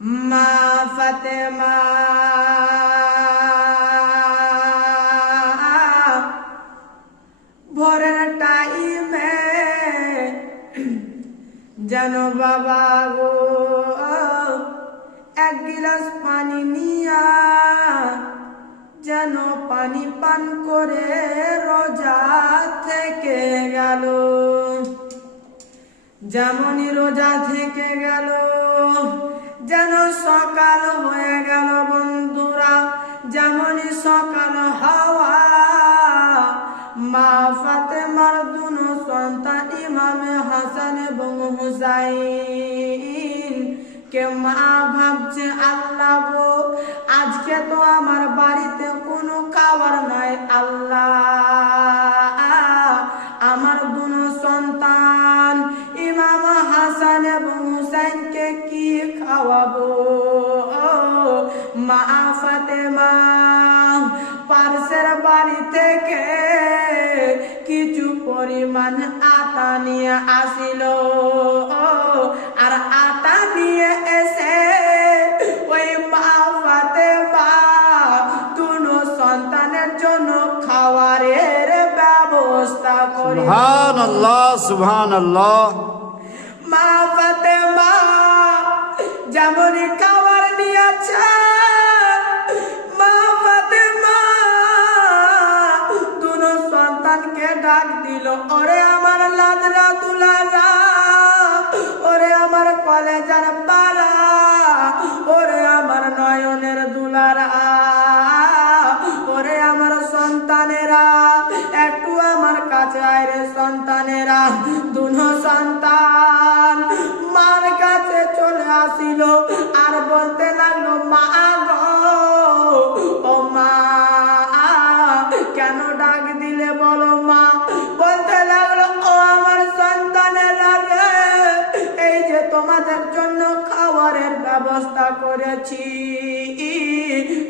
মা ফাতেমা ভোরের টাইমে যেন বাবা গো এক গিলাস পানি নিয়া যেন পানি পান করে রোজা থেকে গেল। যেমনই রোজা থেকে গেল যেন সকাল হয়ে গেল বন্ধুরা। যেমনই সকাল হওয়া মা ফাতেমার দুনো সন্তান ইমামে হাসান এবং হুসাইন কে মা ভাবছে, আল্লাহ গো আজকে তো আমার বাড়িতে কোনো খাবার নাই, আল্লাহ আমার দুনো সন্তান ইমাম হাসান এবং হুসাইনকে কি খাওয়াবো। মা ফাতেমা পার্সের বাড়ি থেকে কিছু পরিমাণ আটা নিয়ে আসিল। আর আটা নিয়ে এসে ওই মা ফাতেমা দুনো সন্তানের জন্য খাবারের ব্যবস্থা করে। সুবহানাল্লাহ সুবহানাল্লাহ। মা ফাতেমা যেমনই খাবার নিয়েছে মা ফাতেমা দুনো সন্তানকে ডাক দিল, ওরে আমার লাদরা দুলারা, ওরে আমার কলেজার পালা, ওরে আমার নয়নের দুলারা, ওরে আমার সন্তানেরা একটু আমার কাছে আয় রে সন্তানেরা। দুনো সন্তান মার কাছে চলে আসিল আর বলতে লাগলো, মা গো ও মা কেন ডাক দিলে বলো মা। বলতে লাগলো, ও আমার সন্তানেরা রে, এই যে তোমাদের জন্য খাবারের ব্যবস্থা করেছি,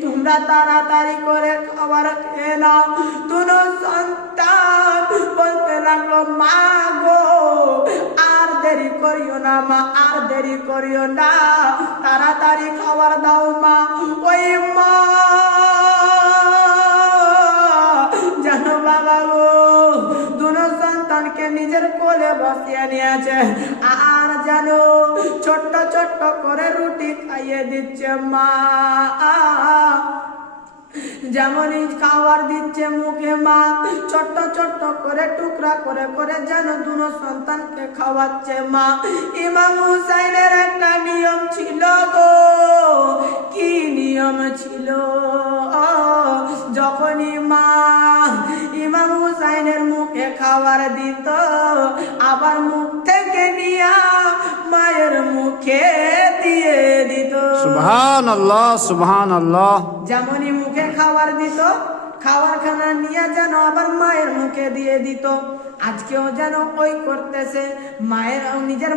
তোমরা তাড়াতাড়ি করে খাবার খেয়ে নাও। দুনো সন্তান বলতে লাগলো, মা গো আর দেরি করিও না মা, আর দেরি করিও না, তাড়াতাড়ি খাবার দাও মা। ওই মা জানো বাবা গো দুনো সন্তানকে নিজের কোলে বসিয়ে নিয়েছে আর জানো ছোট্ট ছোট্ট করে রুটি খাইয়ে দিচ্ছে মা। যেমনই খাবার দিচ্ছে মুখে মা ছোট্ট ছোট্ট করে টুকরা করে করে যেন দুনো সন্তানকে খাওয়াচ্ছে মা। ইমাম হুসাইনের একটা নিয়ম ছিল গো, কি নিয়ম ছিল, যখনই মা ইমাম হুসাইনের মুখে খাবার দিত আবার মুখ থেকে নিয়া মায়ের মুখে দিয়ে দিত। সুবহানাল্লাহ সুবহানাল্লাহ। যেমনই মুখে খাবার দিত খাবার খানা নিয়ে যেন আবার মায়ের মুখে দিয়ে দিত। আজকেও যেন ওই করতেছে, মায়ের নিজের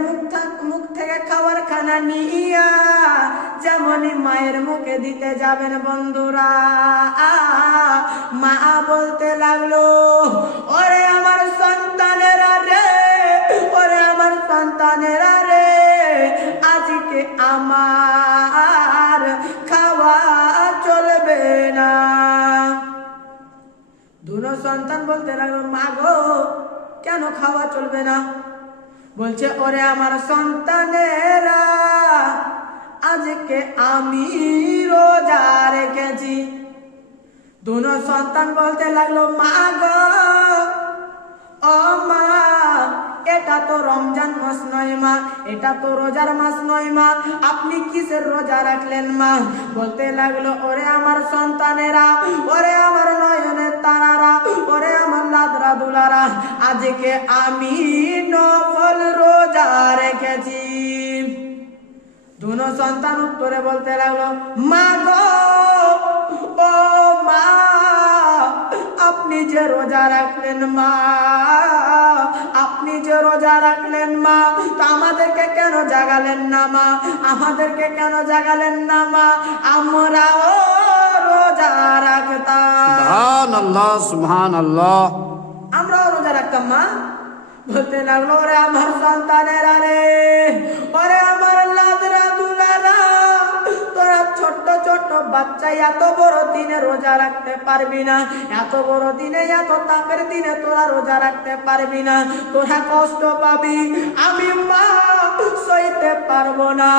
মুখ থেকে খাবার খানা নিয়া যেমনই মায়ের মুখে দিতে যাবেন বন্ধুরা, মা বলতে লাগলো, ওরে আমার সন্তানেরা রে, ওরে আমার সন্তানেরা রে, আজকে আমার খাওয়া চলবে না। দুনো সন্তান বলতে লাগলো, মা গো কেন খাওয়া চলবে না। বলছে, ওরে আমার সন্তানেরা আজকে আমি রোজা রেখেছি। দুনো সন্তান বলতে লাগলো, মা গো ও মা এটা তো রমজান মাস নয় মা, এটা তো রোজার মাস নয় মা, আপনি কিসের রোজা রাখলেন মা। বলতে লাগলো, ওরে আমার সন্তানেরা, ওরে আমার নয়নের তারারা, ওরে আমার লাদরা দুলারা, আজকে আমি নফল রোজা রেখেছি। দুনো সন্তান উত্তরে বলতে লাগলো, মা গো ও মা আপনি যে রোজা রাখলেন মা, আপনি যে রোজা রাখলেন মা, তো আমাদেরকে কেন জাগালেন না মা, আমাদেরকে কেন জাগালেন না মা, আমরাও রোজা রাখতাম। সুবহানাল্লাহ সুবহানাল্লাহ। আমরাও রোজা রাখতাম মা। বলতে লাগলো, ওরে আমার সন্তানেরা রে, ওরে আমার লাদরা দুলারা, বাচ্চা এত বড় দিনে রোজা রাখতে পারবি না, এত বড় দিনে এত তাপের দিনে তোরা রোজা রাখতে পারবি না, তোরা কষ্ট পাবি, আমি মা সইতে পারবো না।